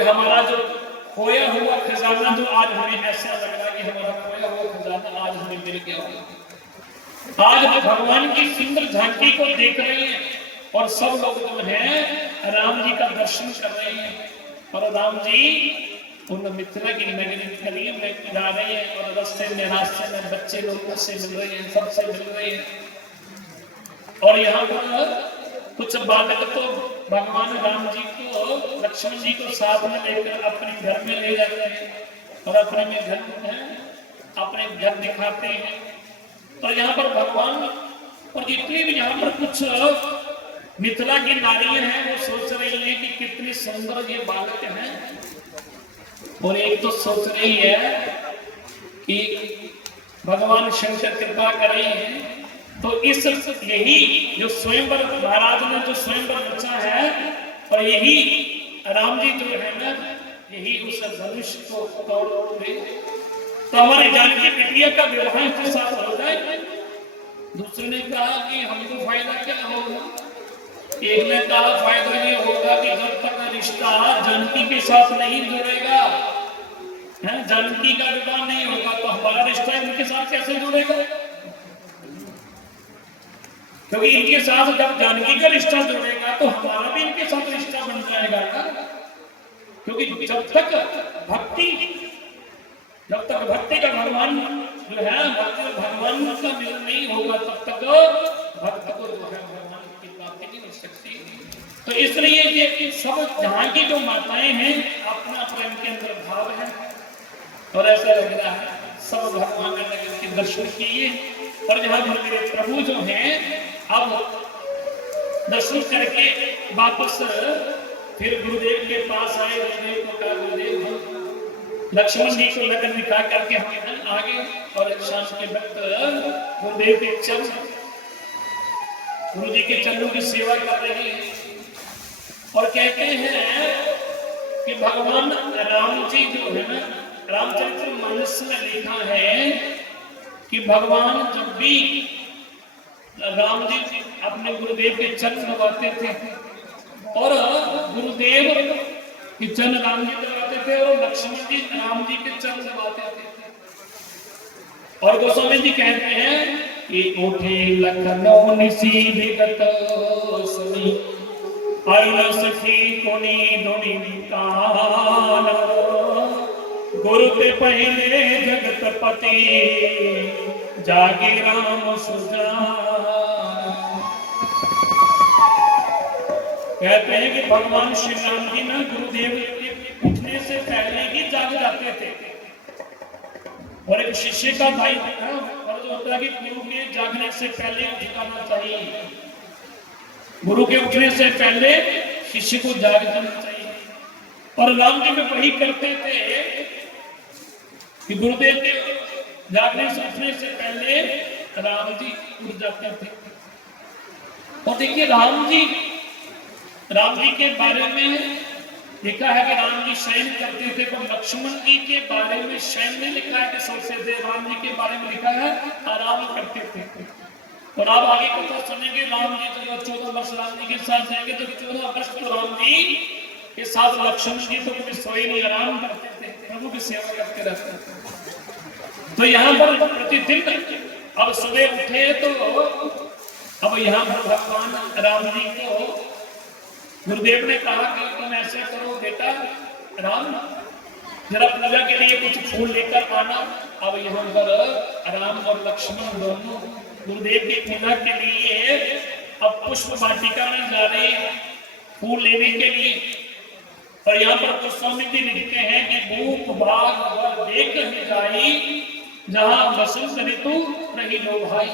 हमारा जो खोया हुआ खजाना, जो आज हमें ऐसा लग रहा है कि हमारा खोया हुआ खजाना आज हमें मिल गया। आज भगवान की सुंदर झांकी को देख रहे हैं और सब लोग जो है राम जी का दर्शन कर रहे हैं। और राम जी उन मिथिला की नगरी में जा रहे हैं और रास्ते में बच्चे लोगों से मिल रहे हैं, सबसे मिल रहे हैं। और यहाँ पर कुछ बालक तो भगवान राम जी को लक्ष्मण जी को साथ में लेकर अपने घर में ले जाते हैं और अपने में घर अपने घर दिखाते हैं। तो यहाँ पर भगवान और जितनी भी यहाँ पर कुछ मिथिला की नारियां हैं वो सोच रही हैं कि कितनी सुंदर ये बालक हैं, और एक तो सोच रही है कि भगवान शंकर कृपा कर रहे हैं। तो इस यही जो स्वयंवर महाराज ने जो स्वयंवर रचा है, और यही राम जी जो है ना यही उस धनुष को तोड़ दे तो हमारे जानकी बिटिया का विवाह के साथ हो जाए। दूसरे ने कहा कि हमको फायदा क्या होगा? एक ने कहा फायदा ये होगा कि जब तक रिश्ता जानकी के साथ नहीं जुड़ेगा, जानकी का विवाह नहीं होगा तो हमारा रिश्ता इनके साथ कैसे जुड़ेगा? क्योंकि इनके साथ जब जानकी का रिश्ता जुड़ेगा तो हमारा भी इनके साथ रिश्ता बन जाएगा ना। क्योंकि जब तक भक्ति का भगवान जो है भगवान का मिलन नहीं होगा तब तक भक्त को जो है भगवान की प्राप्ति नहीं हो सकती। तो इसलिए ये सब जहाँ की जो माताएं हैं अपना प्रेम के अंदर भाव है, और ऐसा लग रहा है सब भगवान ने नगर के दर्शन किए। और जहाँ पर मेरे प्रभु जो हैं अब दर्शन करके वापस फिर गुरुदेव के पास आए। गुरुदेव को कहा गुरुदेव लक्ष्मण जी को लगन दिखा करके हम आ गए, और शाम के वक्त गुरुदेव के चरण गुरु जी के चरणों की सेवा कर रहे हैं। और कहते हैं कि भगवान राम जी जो है ना रामचरित्र मानस में लिखा है कि भगवान जब भी राम जी अपने गुरुदेव के चरण दबाते थे और गुरुदेव के चरण राम जी दबाते थे और लक्ष्मण जी राम जी के चरण दबाते थे। और गोस्वामी जी कहते हैं कि उठे लखनऊ निसी विगत सुनी अरुण सखी कुनी धुनी कान गुरु ते पहले जगत पति जागे राम सुजान। कहते हैं कि भगवान श्री राम जी ना गुरुदेव के उठने से पहले ही जाग जाते थे। और एक शिष्य का भाई फर्ज होता है कि गुरु के जागने से पहले उठाना चाहिए, गुरु के उठने से पहले शिष्य को जाग जाना चाहिए। और राम जी में वही करते थे कि गुरुदेव के जागने से उठने से पहले राम जी उठ जाते थे। और देखिए राम जी के बारे में लिखा है कि राम जी शयन करते थे, पर लक्ष्मण जी के बारे में शयन नहीं लिखा है कि सोते थे। राम जी के बारे में लिखा है आराम करते थे। और आप आगे कथा सुनेंगे राम जी तो 14 वर्ष राम जी के साथ जाएंगे तो 14 वर्ष तो राम जी के साथ लक्ष्मण जी तो कभी सोए नहीं, आराम करते थे, प्रभु की सेवा करते रहते थे। तो यहाँ पर प्रतिदिन अब सुबह उठे तो अब यहाँ पर भगवान राम जी को गुरुदेव ने कहा कि तुम ऐसे करो बेटा राम, जरा पूजा के लिए कुछ फूल लेकर आना। अब यहाँ पर राम और लक्ष्मण दोनों गुरुदेव की पूजा के लिए अब पुष्प वाटिका में जा रहे फूल लेने के लिए। और यहाँ पर गोस्वामी जी लिखते हैं कि भूख भाग वर देख ही जाई जहां बसंत ऋतु रही लो भाई।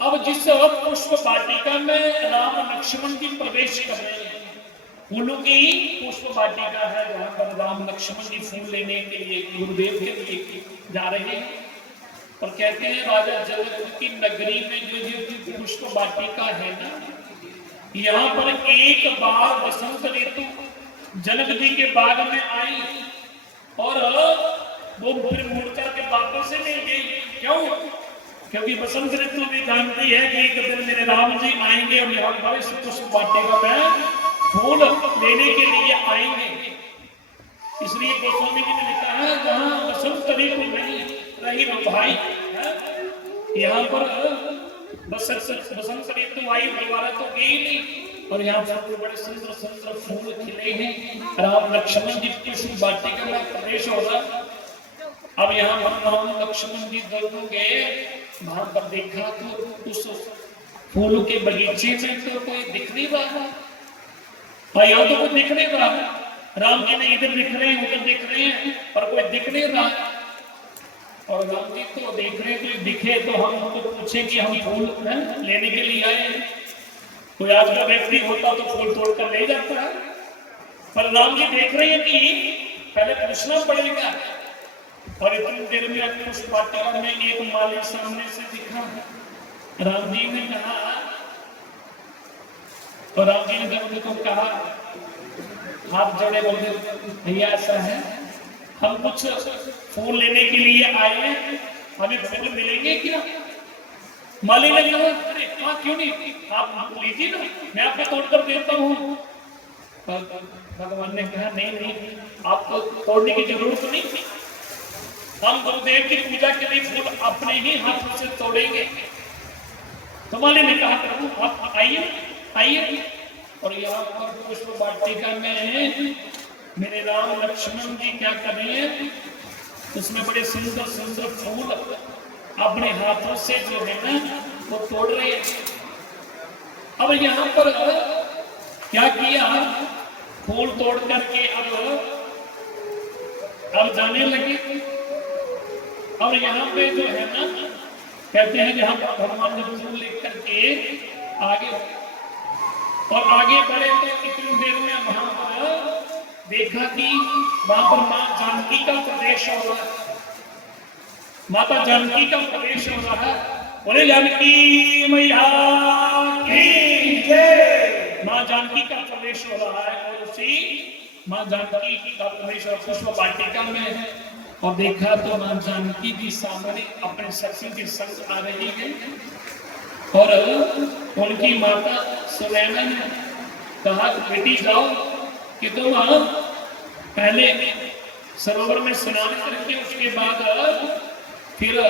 अब जिस पुष्प वाटिका में राम लक्ष्मण जी प्रवेश कर रहे हैं, फूलों की पुष्प वाटिका है जहां पर राम लक्ष्मण जी फूल लेने के लिए गुरुदेव के लिए जा रहे हैं। और कहते हैं राजा जनक की नगरी में जो पुष्प वाटिका है ना, यहाँ पर एक बार बसंत ऋतु जनक जी के बाग में आई और वो फिर मुड़ करके वापस से नहीं गई। क्यों? क्योंकि बसंत ऋतु भी जानती है कि एक दिन मेरे राम जी आएंगे और यहाँ पर इस पुष्प वाटिका में फूल लेने के लिए आएंगे। इसलिए गोस्वामी जी ने लिखा है जहाँ बसंत ऋतु नहीं रही भाई, यहाँ पर बसंत ऋतु आई दोबारा तो गई नहीं। और यहाँ पर बड़े सुंदर सुंदर फूल खिले हैं। राम लक्ष्मण जी पुष्प वाटिका में प्रवेश होगा। अब यहाँ पर राम लक्ष्मण जी दोनों गए, वहां पर देखा तो उस फूलों के बगीचे में तो कोई दिख नहीं रहा। और यहाँ तो कोई दिख नहीं रहा, राम जी ने इधर दिख रहे हैं उधर दिख रहे हैं पर कोई दिख नहीं रहा। और राम जी तो देख रहे हैं, कोई दिखे तो हम उनको पूछे कि हम फूल लेने के लिए आए। कोई आज का व्यक्ति होता तो फूल तोड़ कर ले जाता है, पर राम जी देख रहे हैं कि पहले पूछना पड़ेगा। और इतनी देर में उस वाटिका में एक माली सामने से दिखा। राम जी ने कहा, और राम जी ने जब उनको कहा, हाथ जोड़े बोले भैया ऐसा है, हम कुछ फूल लेने के लिए आए हैं, हमें फूल मिलेंगे क्या? माली ने कहा अरे हाँ क्यों नहीं, आप लीजिए ना, मैं आपको तोड़कर देता हूँ। भगवान ने कहा नहीं नहीं, आपको तोड़ने की जरूरत नहीं, हम गुरुदेव की पूजा के लिए फूल अपने ही हाथों से तोड़ेंगे। तो माली ने कहा प्रभु आप आइए आइए। और यहाँ पर पुष्प वाटिका में मेरे राम लक्ष्मण जी क्या कर रहे हैं, उसमें बड़े सुंदर सुंदर फूल अपने हाथों से जो है ना वो तोड़ रहे हैं। अब यहाँ पर क्या किया, फूल तोड़ करके अब जाने लगे। और यहाँ पे जो है ना कहते हैं कि हम भगवान ने फूल लेकर करके आगे और आगे बढ़े तो कितनी देर में वहां पर देखा कि वहां पर मां जानकी का प्रवेश हो रहा है। माता जानकी का प्रवेश हो रहा है। बोले जानकी मैया की जय। मां जानकी का प्रवेश हो रहा है और उसी मां जानकी का प्रवेश पुष्प वाटिका में और देखा तो मां जानकी भी सामने अपने सखी के संग आ रही है। और उनकी माता सुनैना ने कहा बेटी जाओ कि तुम पहले सरोवर में स्नान करके उसके बाद फिर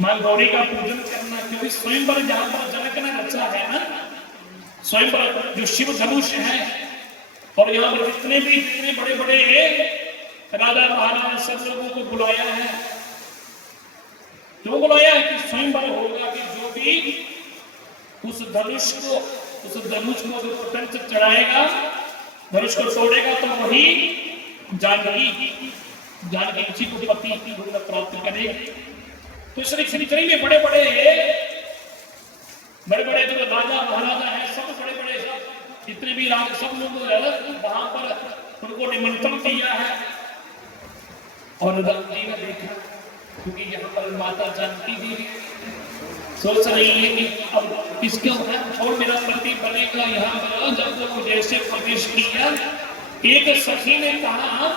मां गौरी का पूजन करना, क्योंकि स्वयंवर जहां पर जनक ने रचा है ना, स्वयंवर जो शिव धनुष है। और यहाँ पर जितने बड़े बड़े राजा महाराजा सब लोगों को बुलाया है, जो बुलाया है कि स्वयंवर होगा कि जो भी उस धनुष को कंठ चढ़ाएगा, धनुष को तोड़ेगा तो वही जानकी उसी को पति की गुण प्राप्त करेगी। तो श्री में बड़े बड़े जो राजा महाराजा है, सब बड़े बड़े जितने भी राजा सब लोग वहां पर उनको निमंत्रण दिया है। और राम जी ने देखा क्योंकि यहाँ पर माता जानकी जी सोच रही है कि अब किसके और मेरा पति बनेगा। यहाँ पर जब वो जैसे प्रवेश किया, एक सखी ने कहा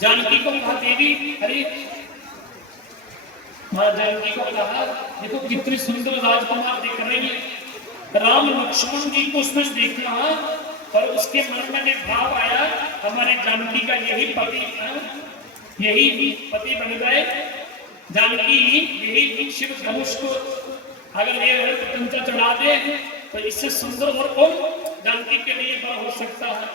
जानकी को, कहा देवी अरे मां जानकी को कहा देखो कितनी सुंदर राजकुमार दिख रही है। राम लक्ष्मण जी को उसने देखा और उसके मन में एक भाव आया हमारे जानकी का यही पति बन गए। जानकी यही शिव धनुष को अगर ये कंचा चढ़ा दे तो इससे सुंदर और कौन जानकी के लिए बड़ा हो सकता है।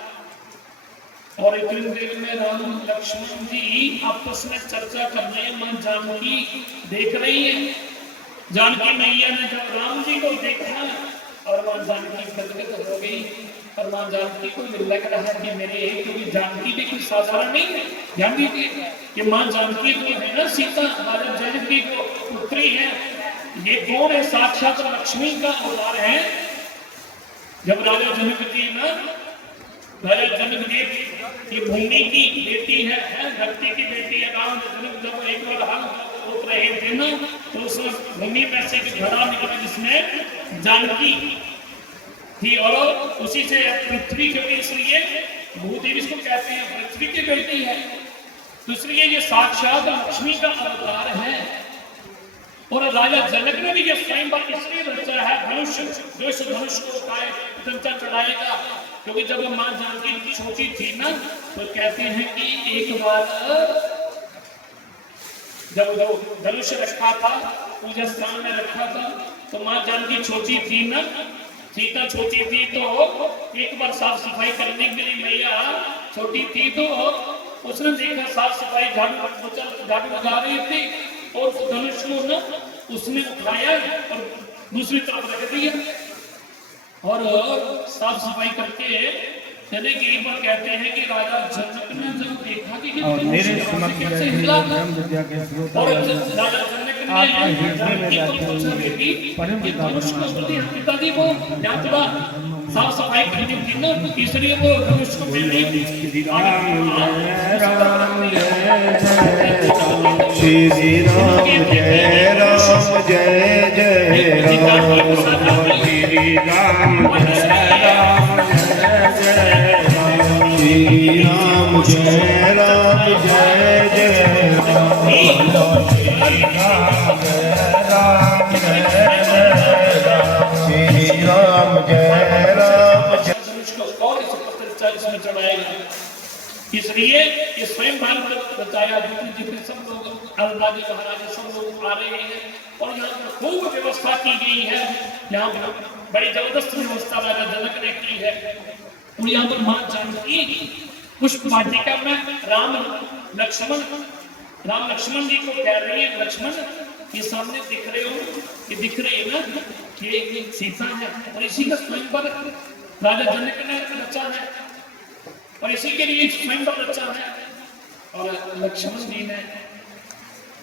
और इतनी देर में राम लक्ष्मण जी आपस में चर्चा कर रहे हैं। मां जानकी देख रही है। जानकी मैया ने जब राम जी को देखा और मां जानकी गदगद हो गई। और मां जानकी को लग रहा है कि मेरे क्योंकि जानकी भी कुछ साधारण नहीं है। ध्यान दीजिए कि मां जानकी जो है ना सीता राजा जनक की जो पुत्री है, ये कौन है? साक्षात लक्ष्मी का अवतार है। जब राजा जनक जी की भूमि की बेटी है, धरती की बेटी है। राम जनक जब एक बार हम रोक रहे थे ना तो उस भूमि में से एक घड़ा निकला जिसमें जानकी थी और उसी से पृथ्वी, क्योंकि इसलिए भूदेवी इसको कहते हैं, पृथ्वी की बेटी है। दूसरी ये साक्षात लक्ष्मी का अवतार है। और राजा जनक ने भी ये स्वयं पर इसलिए रचा है धनुष, जो इस धनुष को कंचा चढ़ाएगा। क्योंकि जब मां जानकी छोटी थी ना तो कहते हैं कि एक बार जब धनुष रखा था पूजा स्थान में रखा था तो मां जानकी छोटी थी ना, सीता छोटी थी, तो एक बार साफ सफाई करने के लिए मैया छोटी थी तो उसने देखा साफ सफाई झाड़ू लगा रही थी और उस धनुष को ना उसने उठाया और दूसरी तरफ रख दिया। और साफ सफाई करके चले गए। पर कहते हैं कि राजा जनक ने जब देखा कि और मेरे धनुष समक्ष कैसे बैठे हिला, ब्रह्म विद्या के श्रोता और वाले राजा जनक ने आपके हृदय में जानकी को बैठे पूछा, हुए बेटी परम ये पिता धनुष को परमात्मा बोली पिताजी को यहाँ थोड़ा साफ सफाई करनी थी ना, इसलिए वो धनुष को मैंने श्री राम जय राम जय श्री राम जय राम जय जय राम श्री राम जय राम जय जय राम श्री राम जय राम जय जय राम श्री राम जय राम जय जय राम श्री राम जय राम जय धनुष को और इस पत्र इसमें चढ़ाएगा। इसलिए ये स्वयं भारत बताया, जितने सब लोग राजे महाराजे सब लोग आ रहे हैं और यहाँ पर खूब व्यवस्था की गई है। यहाँ पर बड़ी जबरदस्त व्यवस्था राजा जनक ने की है। और यहाँ पर मां जानकी पुष्प वाटिका में राम लक्ष्मण जी को कह रही है, लक्ष्मण ये सामने दिख रहे हो, ये दिख रही है ना, ये सीता है और इसी का स्वयंवर राजा जनक ने रचा है और इसी के लिए स्वयंवर रचा है। और लक्ष्मण जी ने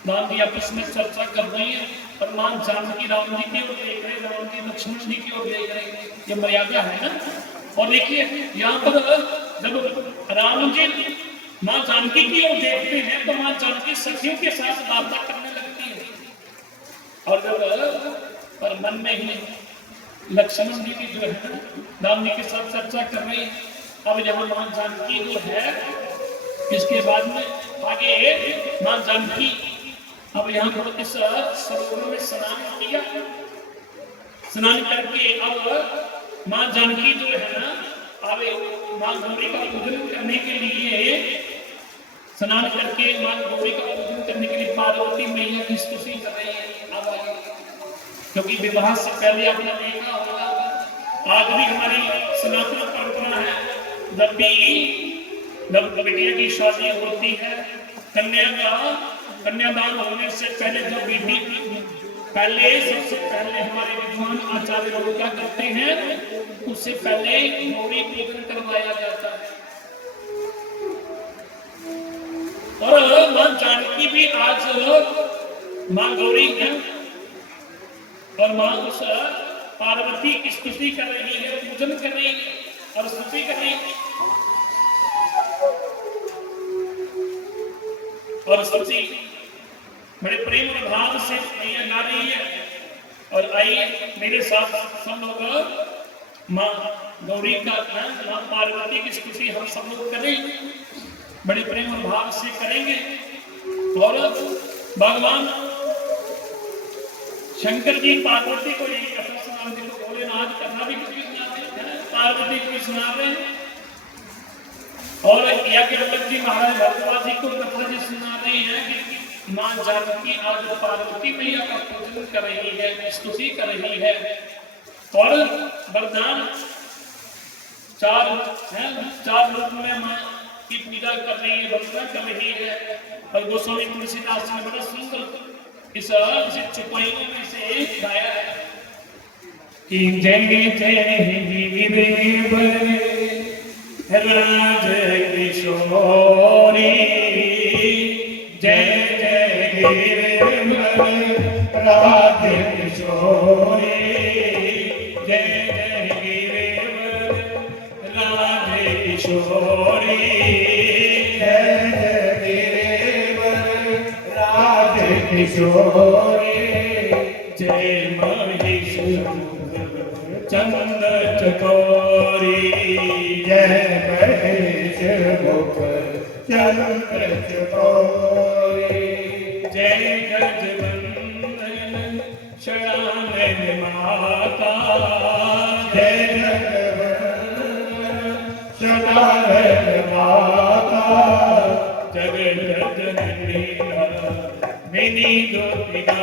राम जी आपस में चर्चा कर रही है और मां जानकी राम जी की ओर देख रहे, राम जी लक्ष्मण जी की ओर देख रहे, ये मर्यादा है ना। और देखिए यहाँ पर जब राम जी मां जानकी की ओर देखते हैं तो मां जानकी सखियों के साथ वार्ता करने लगती है। और जब पर मन में ही लक्ष्मण जी की जो है राम जी के साथ चर्चा कर रही है। अब यहाँ मां जानकी जो है, इसके बाद में आगे मां जानकी अब यहाँ पर इस सरोवर में स्नान किया, स्नान करके अब मां जानकी जो है ना, अब मां गौरी का पूजन करने के लिए स्नान करके मां गौरी का पूजन करने के लिए पार्वती मैया की स्तुति कर रही है। अब आगे क्योंकि विवाह से पहले आपने देखा होगा, आज भी हमारी सनातन परंपरा है, जब बेटिया की शादी होती है, कन्यादान होने से पहले जब बेटी सबसे पहले हमारे विद्वान आचार्य लोग क्या करते हैं, उससे पहले गौरी पूजन करवाया जाता है। और मां जानकी भी आज मां गौरी है और मां उस पार्वती की स्तुति कर रही है, पूजन कर रही है और स्तुति कर रही है और स्तुति बड़े प्रेम और भाव से मैया गा रही है। और आइए मेरे साथ सब लोग मां गौरी का मां पार्वती की स्तुति हम सब लोग करें, बड़े प्रेम और भाव से करेंगे। और भगवान शंकर जी पार्वती को यही कथा सुना रहे, तो भोलेनाथ कथा भी किसी सुना रहे हैं, पार्वती को सुना रहे हैं। और याज्ञवल्क्य जी महाराज भरद्वाज जी को कथा जी सुना रहे हैं कि मां जानकी आज पार्वती मैया का पूजन कर रही है, स्तुति कर रही है। और वरदान चार रूप में मां की पूजा कर रही है, वंदना कर रही है। और गोस्वामी तुलसीदास ने बड़ा सुंदर इस चौपाइयों में से एक गाया है कि जय जय राज किशोरी, जय जय राधे किशोरी, जय जय राधे किशोरी, जय जय राधे किशोरी, जय महेश चंद चकोरी, जय महेश मुख चंद्र चकोरी, जय गजबंदन शरण माता, जय शरण माता, जगत जननी मिनी गोपिका,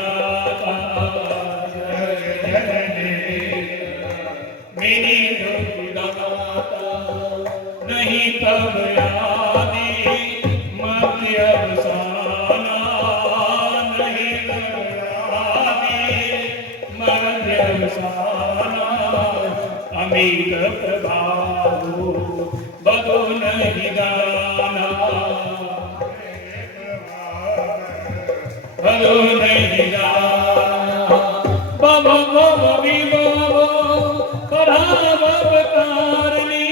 मिनी गोपिका नहीं तब यादी मध्य अवसाना, नहीं तब यादी मध्य अवसाना, वेद प्रभाव बदो नहीं गाना बदो नहीं गाना बब बब विभो पराभव कारणी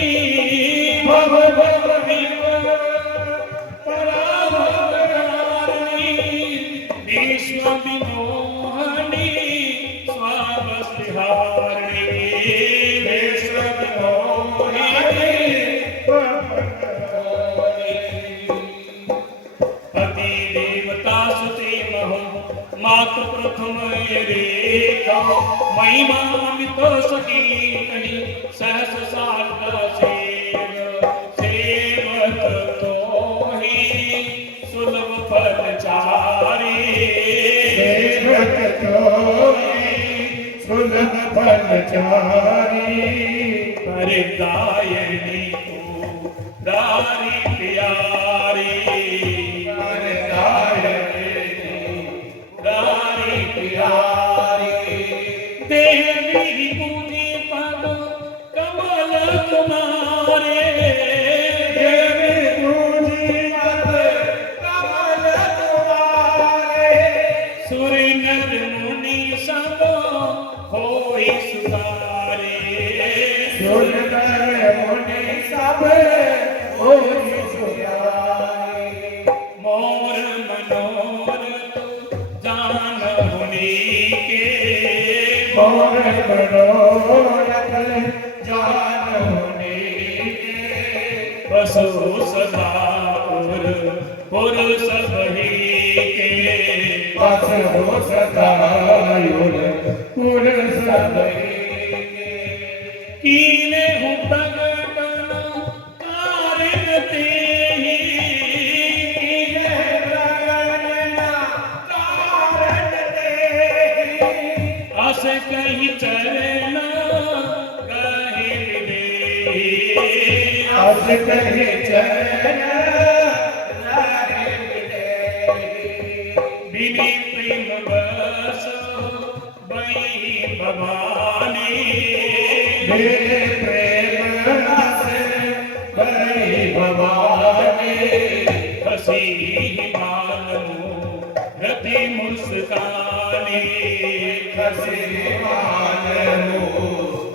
बब बब विभो पराभव कारणी विश्व विमोहनी स्वावस्तिहारिणी विश्व विमोहिनी पति देवता सुते महो मातु प्रथम रेखा महिमामित सकीर्तनी सहस सारदा सेवक तो ही सुलभ फलचारी सेवक तोहि सुलभ फलचारी हरिदायनी को दारी प्यारी दारी प्यारी देवी पूजी पद कमल तुम्हारे देवी पूजी मत कमल तुम्हारे सुर नर मुनि सब होई सुधारे सुंदर मुनि सब होई सुधारे मोर मनोरथ जान हुनी के मोर मनोरथ जान होने बसो सदा पुर सब ही के बस हो सदायुर पुर सब कीने हूँ प्रगटन कारण ते अस कहीं चलना कहीं दे आज कहे चरण बिनी प्रेम बस बई भवानी मेरे प्रेम रस बड़ी भवानी हसी मानो रति मुस्कानी हसी मान